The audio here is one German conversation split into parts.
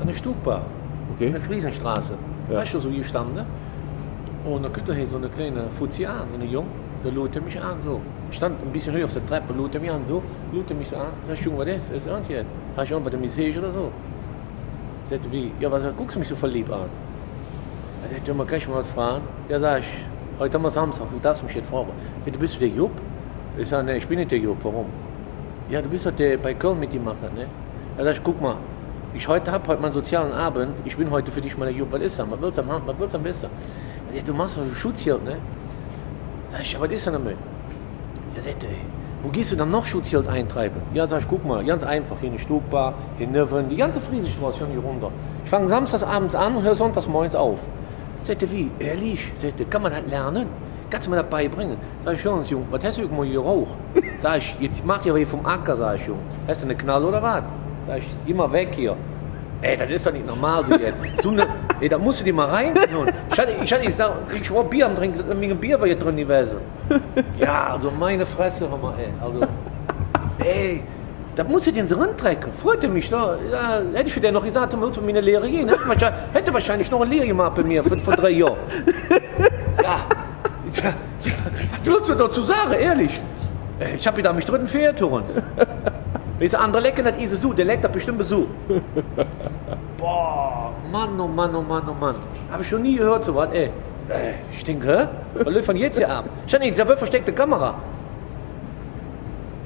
an der Stugbar, Okay. in der Friesenstraße. Ja. Da ist schon so gestanden. Und da kommt er hier so eine kleine Fuzzi an, so eine Jung. Da lud er mich an, so. Ich stand ein bisschen höher auf der Treppe, lud er mich an, so. Lud er mich so an. Sag ich, Junge, was ist? Ist irgendwas? Hast du irgendwas im Message oder so? Sagt wie? Ja, was guckst du mich so verliebt an? Er sagt, ja, man kann ich mal was fragen? Ja, sag ich, heute haben wir Samstag, du darfst mich jetzt fragen. Sagt, bist du der Jupp? Ich sage, ne, ich bin nicht der Jupp, warum? Ja, du bist doch der bei Köln mitgemacht hat, ne? Ja, sag ich, guck mal, ich habe heute meinen sozialen Abend, ich bin heute für dich mal der Jupp, was ist das? Was willst du haben? Was willst du am besten? Er sagt, du machst doch Schutzschild, ne? Sag ich, ja, was ist denn damit? Er sagt, ey, wo gehst du dann noch Schutzschild eintreiben? Ja, sag ich, guck mal, ganz einfach, hier in die Stugbar, hier in Növen, die ganze Friesenstraße schon hier runter. Ich fange samstags abends an und höre sonntags morgens auf. Sagt er, wie? Ehrlich? Sagt er, kann man das lernen? Kannst du mir das beibringen? Sag ich, Jungs, Junge, was hast du irgendwo hier Rauch? Sag ich, jetzt mach ich aber hier vom Acker, sag ich, Junge. Hast du eine Knall oder was? Sag ich, geh mal weg hier. Ey, das ist doch nicht normal so jetzt. So ey, da musst du dir mal reinziehen. Ich war Bier am Trinken, ein Bier war hier drin gewesen. Ja, also meine Fresse, hör mal, ey. Also, ey, da musst du den so rintrecken. Freute mich da. Ja, hätte ich für den noch gesagt, du willst mit mir eine Lehre gehen. Hätte wahrscheinlich noch eine Lehre gemacht bei mir von 3 Jahren. Ja. Ja, was willst du dazu sagen, ehrlich? Ich hab wieder mich dritten Pferd, Torrens. Wenn der andere lecken, das ist so, der leckt das bestimmt so. Boah, Mann, oh Mann, oh Mann, oh Mann. Hab ich schon nie gehört so was, ey. Ich denke, hä? Was läuft von jetzt hier ab? Ich hab nichts, da wird versteckte Kamera.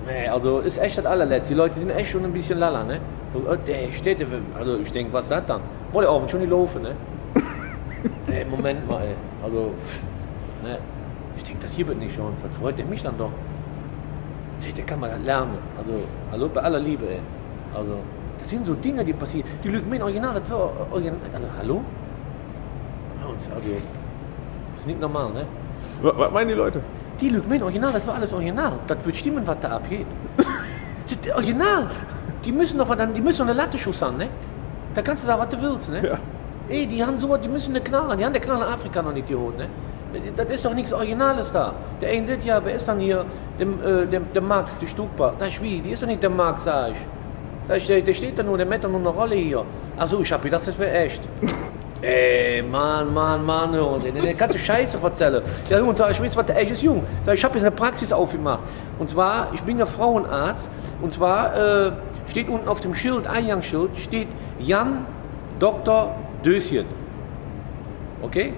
Nee, also ist echt das allerletzte. Die Leute sind echt schon ein bisschen lala, ne? Städte, also ich denke, was ist das dann? Wollte auch schon die laufen, ne? Ey, Moment mal, ey. Also, ne? Ich denke, das hier wird nicht schon. Was freut der mich dann doch? Da kann man das lernen. Also, hallo, bei aller Liebe, ey. Also, das sind so Dinge, die passieren. Die lügen mir original, das war original. Also, hallo? Also, das ist nicht normal, ne? Was meinen die Leute? Die lügen mir original, das war alles original. Das wird stimmen, was da abgeht. Das original. Die müssen doch eine Latteschuss haben, ne? Da kannst du sagen, was du willst, ne? Ja. Ey, die haben so, die müssen eine Knarre, die haben der Knarre Afrika noch nicht geholt, ne? Das ist doch nichts Originales da. Der eine sagt, ja, wer ist dann hier? Der Max, die Stugbar. Sag ich, wie? Die ist doch nicht der Max, sag ich. Sag ich, der steht da nur, der macht da nur eine Rolle hier. Achso, ich hab gedacht, das wäre echt. Ey, Mann, der kannst du Scheiße erzählen. Ja, und sag ich, weißt du, was der echt ist, Jung? Sag ich, hab jetzt eine Praxis aufgemacht. Und zwar, ich bin ja Frauenarzt. Und zwar steht unten auf dem Schild, Eingangsschild, steht Jan Dr. Döschen. Okay?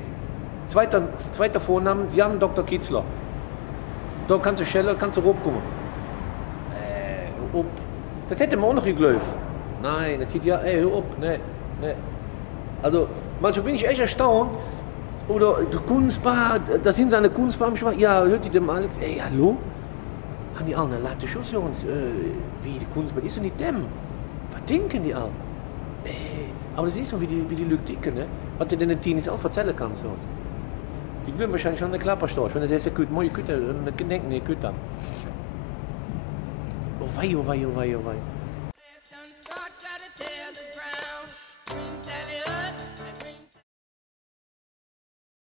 Zweiter Vorname, Jan Dr. Kitzler. Da kannst du schellen, kannst du rumkommen. Hör auf. Das hätte man auch noch geglaubt. Nein, das hätte ja, hör auf, ne. Also, manchmal bin ich echt erstaunt. Oder die Kunstbar, da sind seine Kunstbar am Schwach. Ja, hört die dem alles, ey, hallo? Haben die alle eine Latte Schuss für uns? Wie die Kunstbar, ist doch nicht dem. Was denken die alle? Ey, aber das ist so wie die Lüge, ne? Was du den Teenies auch erzählen kannst. So. Die glühen wahrscheinlich schon eine Klapperstorch. Wenn er sehr gut, mooi Kütte, dann denken die Kütte. Oh wei.